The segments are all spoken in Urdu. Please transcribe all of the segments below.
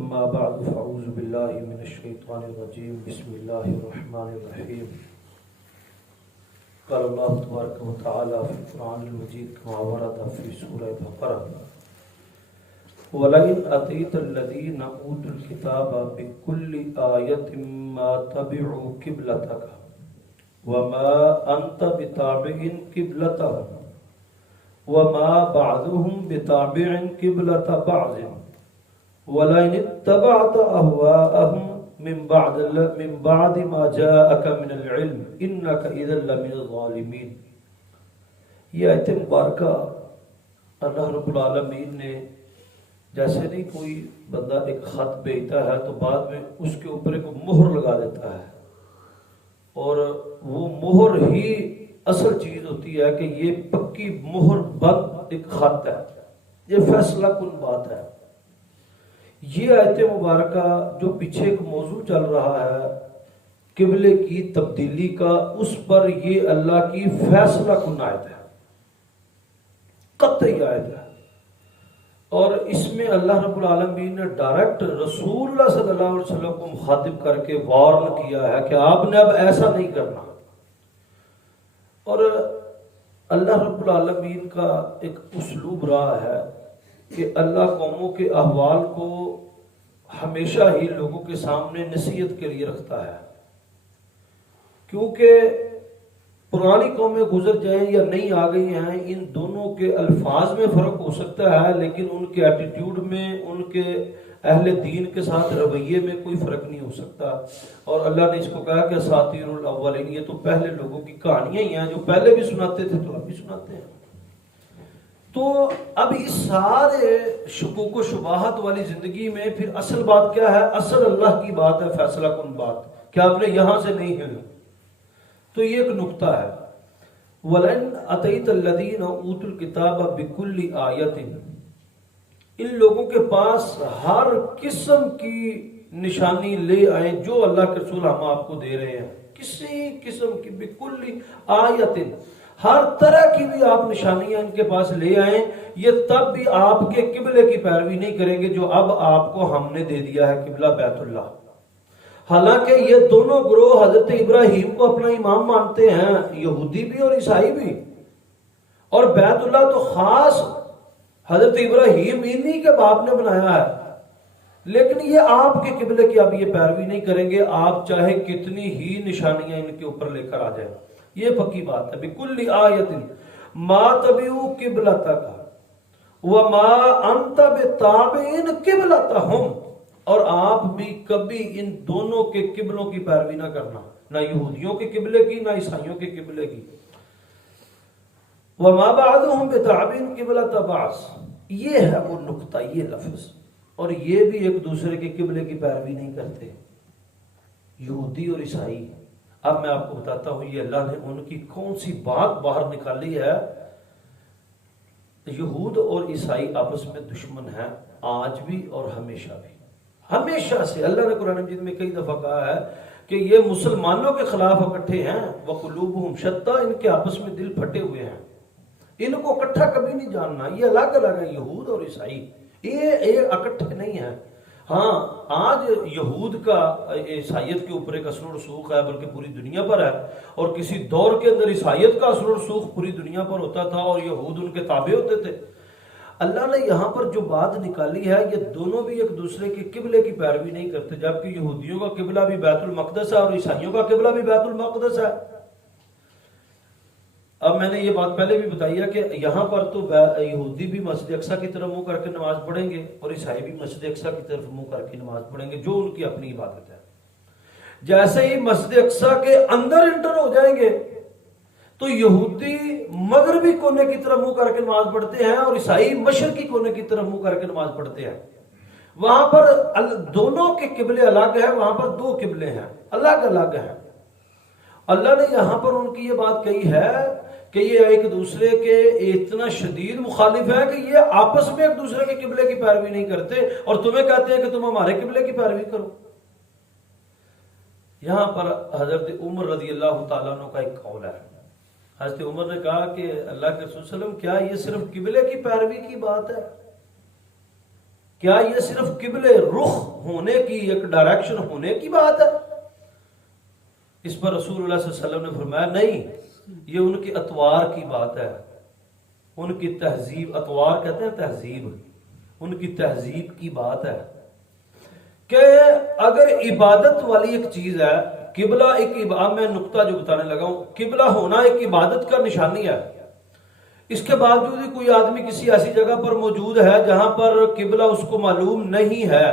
اما بعد فاعوذ باللہ من الشیطان الرجیم بسم اللہ الرحمن الرحیم قال اللہ تبارک و تعالی فی القرآن المجید کما ورد فی سورہ بقرہ وَلَئِنْ أَتَيْتَ الَّذِينَ أُوتُوا الْكِتَابَ بِكُلِّ آيَةٍ مَا تَبِعُوا قِبْلَتَكَ وَمَا أَنْتَ بِتَابِعٍ قِبْلَتَهُمْ وَمَا بَعْضُهُمْ بِتَابِعٍ قِبْلَةَ بَعْضٍ وَلَئِنِ اتَّبَعْتَ أَهْوَاءَهُمْ مِنْ بَعْدِ مَا جَاءَكَ مِنَ الْعِلْمِ إِنَّكَ إِذًا لَمِنَ الظَّالِمِينَ۔ یہ آیت مبارکہ اللہ رب العالمین نے جیسے نہیں کوئی بندہ ایک خط بھیجتا ہے تو بعد میں اس کے اوپر ایک مہر لگا دیتا ہے، اور وہ مہر ہی اصل چیز ہوتی ہے کہ یہ پکی مہر بند ایک خط ہے، یہ فیصلہ کن بات ہے۔ یہ آیت مبارکہ جو پیچھے ایک موضوع چل رہا ہے قبلے کی تبدیلی کا، اس پر یہ اللہ کی فیصلہ کن آیت ہے، قطعی آیت ہے، اور اس میں اللہ رب العالمین نے ڈائریکٹ رسول اللہ صلی اللہ علیہ وسلم کو مخاطب کر کے وارن کیا ہے کہ آپ نے اب ایسا نہیں کرنا۔ اور اللہ رب العالمین کا ایک اسلوب رہا ہے کہ اللہ قوموں کے احوال کو ہمیشہ ہی لوگوں کے سامنے نصیحت کے لیے رکھتا ہے، کیونکہ پرانی قومیں گزر جائیں یا نئی آ گئی ہیں، ان دونوں کے الفاظ میں فرق ہو سکتا ہے لیکن ان کے ایٹیٹیوڈ میں، ان کے اہل دین کے ساتھ رویے میں کوئی فرق نہیں ہو سکتا۔ اور اللہ نے اس کو کہا کہ اساطیر الاولین، یہ تو پہلے لوگوں کی کہانیاں ہی ہیں، جو پہلے بھی سناتے تھے تو اب بھی سناتے ہیں۔ تو اب اس سارے شکوک و شبہات والی زندگی میں پھر اصل بات کیا ہے؟ اصل اللہ کی بات ہے، فیصلہ کن بات کہ آپ نے یہاں سے نہیں ہلنا۔ تو یہ ایک نقطہ ہے، وَلَئِنْ أَتَيْتَ الَّذِينَ أُوتُوا الْكِتَابَ بِكُلِّ آيَةٍ، ان لوگوں کے پاس ہر قسم کی نشانی لے آئیں جو اللہ کے رسول ہم آپ کو دے رہے ہیں، کسی قسم کی، بِكُلِّ آيَةٍ، ہر طرح کی بھی آپ نشانیاں ان کے پاس لے آئیں، یہ تب بھی آپ کے قبلے کی پیروی نہیں کریں گے جو اب آپ کو ہم نے دے دیا ہے، قبلہ بیت اللہ۔ حالانکہ یہ دونوں گروہ حضرت ابراہیم کو اپنا امام مانتے ہیں، یہودی بھی اور عیسائی بھی، اور بیت اللہ تو خاص حضرت ابراہیم انہی کے باپ نے بنایا ہے، لیکن یہ آپ کے قبلے کی اب یہ پیروی نہیں کریں گے، آپ چاہے کتنی ہی نشانیاں ان کے اوپر لے کر آ جائیں۔ یہ پکی بات ہے، بِكُلِّ آیَةٍ مَا تَبِعُوا قِبْلَتَكَ وَمَا أَنْتَ بِتَابِعٍ قِبْلَتَهُمْ، اور آپ بھی کبھی ان دونوں کے قبلوں کی پیروی نہ کرنا، نہ یہودیوں کے قبلے کی نہ عیسائیوں کے قبلے کی۔ وَمَا بَعْضُهُمْ بِتَابِعٍ قِبْلَةَ بَعْضٍ، یہ ہے وہ نقطہ، یہ لفظ، اور یہ بھی ایک دوسرے کے قبلے کی پیروی نہیں کرتے، یہودی اور عیسائی۔ اب میں آپ کو بتاتا ہوں یہ اللہ نے ان کی کون سی بات باہر نکالی ہے۔ یہود اور عیسائی آپس میں دشمن ہیں، آج بھی اور ہمیشہ بھی، ہمیشہ سے۔ اللہ نے قرآن مجید میں کئی دفعہ کہا ہے کہ یہ مسلمانوں کے خلاف اکٹھے ہیں، وَقُلُوبُهُمْ شَتَّىٰ، ان کے آپس میں دل پھٹے ہوئے ہیں، ان کو اکٹھا کبھی نہیں جاننا، یہ الگ الگ ہے، یہود اور عیسائی، یہ اکٹھے نہیں ہیں۔ ہاں آج یہود کا عیسائیت کے اوپر ایک اثر و رسوخ ہے، بلکہ پوری دنیا پر ہے، اور کسی دور کے اندر عیسائیت کا اثر و رسوخ پوری دنیا پر ہوتا تھا اور یہود ان کے تابع ہوتے تھے۔ اللہ نے یہاں پر جو بات نکالی ہے، یہ دونوں بھی ایک دوسرے کے قبلے کی پیروی نہیں کرتے، جبکہ یہودیوں کا قبلہ بھی بیت المقدس ہے اور عیسائیوں کا قبلہ بھی بیت المقدس ہے۔ اب میں نے یہ بات پہلے بھی بتائی ہے کہ یہاں پر تو یہودی بھی مسجد اقصیٰ کی طرف منہ کر کے نماز پڑھیں گے اور عیسائی بھی مسجد اقصیٰ کی طرف منہ کر کے نماز پڑھیں گے، جو ان کی اپنی عبادت ہے۔ جیسے ہی مسجد اقصیٰ کے اندر انٹر ہو جائیں گے تو یہودی مغربی کونے کی طرف منہ کر کے نماز پڑھتے ہیں اور عیسائی مشرقی کونے کی طرف منہ کر کے نماز پڑھتے ہیں۔ وہاں پر دونوں کے قبلے الگ ہیں، وہاں پر دو قبلے ہیں، الگ الگ ہیں۔ اللہ نے یہاں پر ان کی یہ بات کہی ہے کہ یہ ایک دوسرے کے اتنا شدید مخالف ہے کہ یہ آپس میں ایک دوسرے کے قبلے کی پیروی نہیں کرتے، اور تمہیں کہتے ہیں کہ تم ہمارے قبلے کی پیروی کرو۔ یہاں پر حضرت عمر رضی اللہ تعالیٰ عنہ کا ایک قول ہے، حضرت عمر نے کہا کہ اللہ کے رسول صلی اللہ علیہ وسلم، کیا یہ صرف قبلے کی پیروی کی بات ہے؟ کیا یہ صرف قبل رخ ہونے کی، ایک ڈائریکشن ہونے کی بات ہے؟ اس پر رسول اللہ صلی اللہ علیہ وسلم نے فرمایا نہیں، یہ ان کی اطوار کی بات ہے، ان کی تہذیب، اطوار کہتے ہیں تہذیب، ان کی تہذیب کی بات ہے کہ اگر عبادت والی ایک چیز ہے، قبلہ ایک میں نقطہ جو بتانے لگا ہوں، قبلہ ہونا ایک عبادت کا نشانی ہے، اس کے باوجود ہی کوئی آدمی کسی ایسی جگہ پر موجود ہے جہاں پر قبلہ اس کو معلوم نہیں ہے،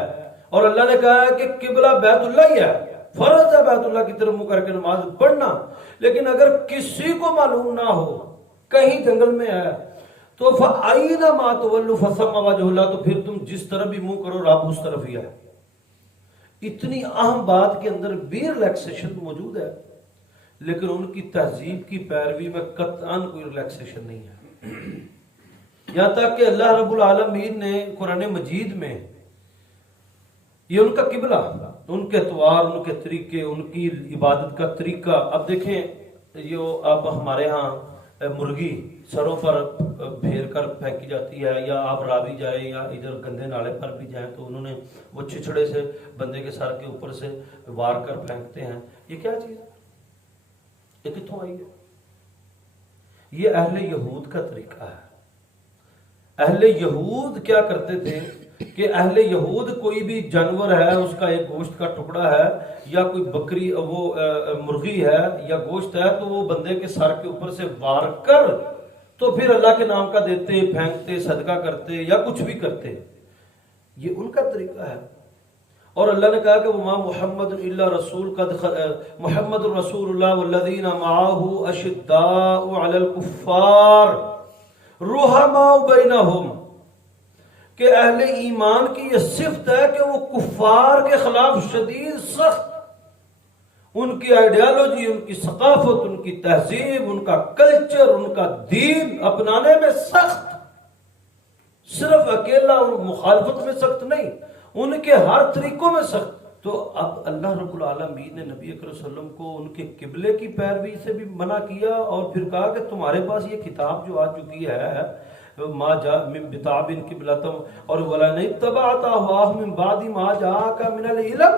اور اللہ نے کہا ہے کہ قبلہ بیت اللہ ہی ہے، فرض ہے بیت اللہ کی طرف منہ کر کے نماز پڑھنا، لیکن اگر کسی کو معلوم نہ ہو، کہیں جنگل میں ہے تو فَأَيْنَمَا تُوَلُّوا فَثَمَّ وَجْهُ اللَّهِ، تو پھر تم جس طرف بھی منہ کرو رب اس طرف ہی ہے۔ اتنی اہم بات کے اندر بھی ریلیکسیشن موجود ہے، لیکن ان کی تہذیب کی پیروی میں قطعاً کوئی ریلیکسیشن نہیں ہے۔ یہاں تک کہ اللہ رب العالمین نے قرآن مجید میں یہ ان کا قبلہ، ان کے اطوار، ان کے طریقے، ان کی عبادت کا طریقہ، اب دیکھیں یہ اب ہمارے ہاں مرغی سروں پر پھیر کر پھینکی جاتی ہے، یا آپ راوی جائیں یا ادھر گندے نالے پر بھی جائیں تو انہوں نے وہ چھچڑے سے بندے کے سر کے اوپر سے وار کر پھینکتے ہیں، یہ کیا چیز ہے؟ یہ کتوں آئی ہے؟ یہ اہل یہود کا طریقہ ہے۔ اہل یہود کیا کرتے تھے کہ اہل یہود کوئی بھی جانور ہے، اس کا ایک گوشت کا ٹکڑا ہے یا کوئی بکری، وہ مرغی ہے یا گوشت ہے، تو وہ بندے کے سر کے اوپر سے وار کر تو پھر اللہ کے نام کا دیتے، پھینکتے، صدقہ کرتے یا کچھ بھی کرتے، یہ ان کا طریقہ ہے۔ اور اللہ نے کہا کہ وما محمد الا رسول محمد رسول اللہ والذین معه اشداء علی الکفار رحماء بینہم، کہ اہل ایمان کی یہ صفت ہے کہ وہ کفار کے خلاف شدید سخت، ان کی آئیڈیالوجی، ان کی ثقافت، ان کی تہذیب، ان کا کلچر، ان کا دین اپنانے میں سخت، صرف اکیلا مخالفت میں سخت نہیں، ان کے ہر طریقوں میں سخت۔ تو اب اللہ رب العالمین نے نبی اکرم صلی اللہ علیہ وسلم کو ان کے قبلے کی پیروی سے بھی منع کیا، اور پھر کہا کہ تمہارے پاس یہ کتاب جو آ چکی ہے ما جاء من بتاب قبلتم اور ولا نتبعت اهواهم من بعد ما جاءك من العلم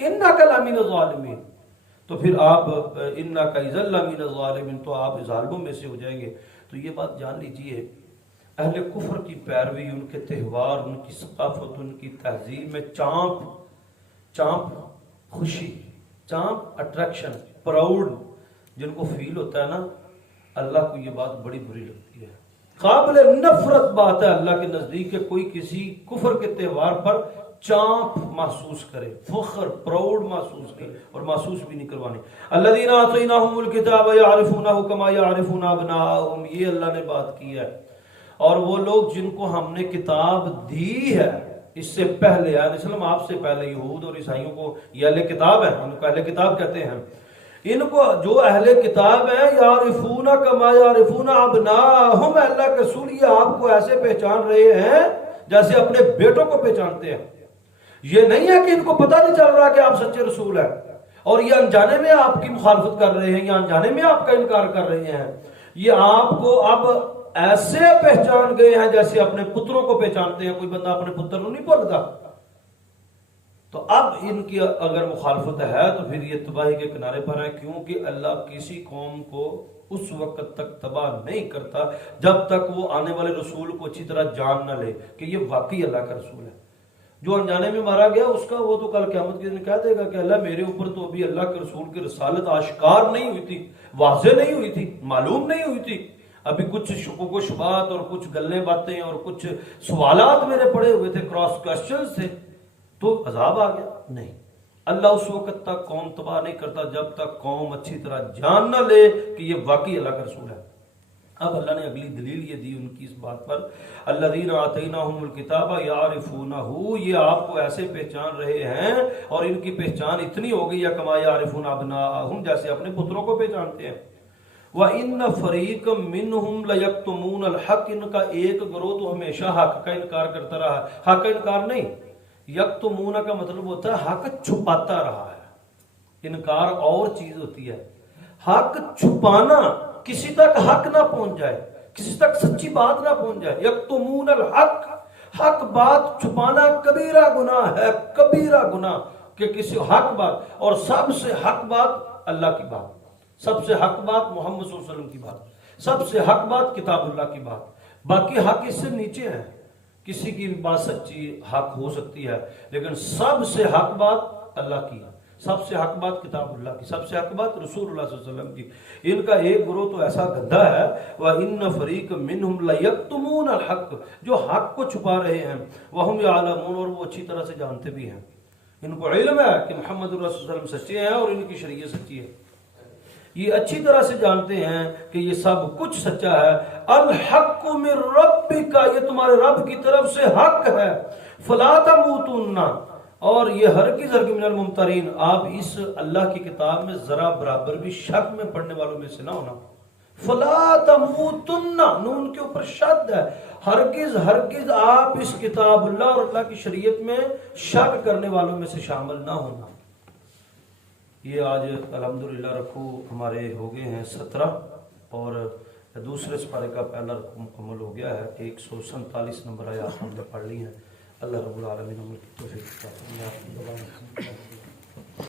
انك لمن الظالمین، تو پھر آپ انك اذا لمن الظالمین، تو آپ ظالموں میں سے ہو جائیں گے۔ تو یہ بات جان لیجئے، اہل کفر کی پیروی، ان کے تہوار، ان کی ثقافت، ان کی تہذیب میں چانپ خوشی، چانپ اٹریکشن، پراؤڈ جن کو فیل ہوتا ہے نا، اللہ کو یہ بات بڑی بری لگتی ہے، قابل نفرت بات ہے اللہ کے نزدیک کہ کوئی کسی کفر کے تہوار پر چانپ محسوس کرے، فخر، پراؤڈ محسوس کرے، اور محسوس بھی نہیں کروانے۔ الذین آتیناہم الکتاب یعرفونہ کما یعرفون ابناءہم، یہ اللہ نے بات کی ہے۔ اور وہ لوگ جن کو ہم نے کتاب دی ہے اس سے پہلے، اسلام آپ سے پہلے یہود اور عیسائیوں کو یہ اہل کتاب ہے، ان کو اہل کتاب کہتے ہیں، ان کو جو اہل کتاب ہیں یعرفون کما یعرفون ابناءہم، اللہ کے رسول یہ آپ کو ایسے پہچان رہے ہیں جیسے اپنے بیٹوں کو پہچانتے ہیں۔ یہ نہیں ہے کہ ان کو پتہ نہیں چل رہا کہ آپ سچے رسول ہیں، اور یہ انجانے میں آپ کی مخالفت کر رہے ہیں یا انجانے میں آپ کا انکار کر رہے ہیں، یہ آپ کو اب ایسے پہچان گئے ہیں جیسے اپنے پتروں کو پہچانتے ہیں۔ کوئی بندہ اپنے پتر کو نہیں بولتا، تو اب ان کی اگر مخالفت ہے تو پھر یہ تباہی کے کنارے پر ہے، کیونکہ اللہ کسی قوم کو اس وقت تک تباہ نہیں کرتا جب تک وہ آنے والے رسول کو اچھی طرح جان نہ لے کہ یہ واقعی اللہ کا رسول ہے۔ جو انجانے میں مارا گیا اس کا وہ تو کل قیامت کے دن کہہ دے گا کہ اللہ میرے اوپر تو ابھی اللہ کے رسول کی رسالت آشکار نہیں ہوئی تھی، واضح نہیں ہوئی تھی، معلوم نہیں ہوئی تھی، ابھی کچھ شکوک و شبہات اور کچھ گلیں باتیں اور کچھ سوالات میرے پڑے ہوئے تھے، کراس کوسچنز تھے، تو عذاب آ گیا۔ نہیں، اللہ اس وقت تک قوم تباہ نہیں کرتا جب تک قوم اچھی طرح جان نہ لے کہ یہ واقعی اللہ کا رسول ہے۔ اب اللہ نے اگلی دلیل یہ دی ان کی اس بات پر، الذین آتیناہم الکتاب یعرفونہ، یہ آپ کو ایسے پہچان رہے ہیں اور ان کی پہچان اتنی ہو گئی ہے کما یعرفون ابناءہم، جیسے اپنے پتروں کو پہچانتے ہیں۔ وَإِنَّ فَرِيقًا مِّنْهُمْ لَيَكْتُمُونَ الْحَقَّ، ان کا ایک گروہ تو ہمیشہ حق کا انکار کرتا رہا ہے۔ حق کا انکار نہیں، یکتمون کا مطلب ہوتا ہے حق چھپاتا رہا ہے، انکار اور چیز ہوتی ہے، حق چھپانا، کسی تک حق نہ پہنچ جائے، کسی تک سچی بات نہ پہنچ جائے۔ یکتمون الحق، حق بات چھپانا کبیرہ گناہ ہے، کبیرہ گناہ، کہ کسی حق بات، اور سب سے حق بات اللہ کی بات، سب سے حق بات محمد صلی اللہ علیہ وسلم کی بات، سب سے حق بات کتاب اللہ کی بات، باقی حق اس سے نیچے ہے، کسی کی بھی بات سچی حق ہو سکتی ہے، لیکن سب سے حق بات اللہ کی ہے، سب سے حق بات کتاب اللہ کی، سب سے حق بات رسول اللہ صلی اللہ علیہ وسلم کی۔ ان کا ایک گروہ تو ایسا گندا ہے، وَإِنَّ فَرِيقًا مِّنْهُمْ لَيَكْتُمُونَ الْحَقَّ، جو حق کو چھپا رہے ہیں، وَهُمْ يَعْلَمُونَ، اور وہ اچھی طرح سے جانتے بھی ہیں، ان کو علم ہے کہ محمد رسول اللہ صلی اللہ علیہ وسلم سچے ہیں اور ان کی شریعت سچی ہے، یہ اچھی طرح سے جانتے ہیں کہ یہ سب کچھ سچا ہے۔ الحق من ربک، یہ تمہارے رب کی طرف سے حق ہے، فلا تموتن، اور یہ ہرگز من الممترین، آپ اس اللہ کی کتاب میں ذرا برابر بھی شک میں پڑھنے والوں میں سے نہ ہونا۔ فلا تموتن، نون کے اوپر شد ہے، ہرگز ہرگز آپ اس کتاب اللہ اور اللہ کی شریعت میں شک کرنے والوں میں سے شامل نہ ہونا۔ یہ آج الحمدللہ رکوع ہمارے ہو گئے ہیں 17، اور دوسرے سپارے کا پہلا رکوع مکمل ہو گیا ہے، 147 نمبر آیات ہم نے پڑھ لی ہیں۔ اللہ رب العالمین ہم کی توفیق عطا فرمائے۔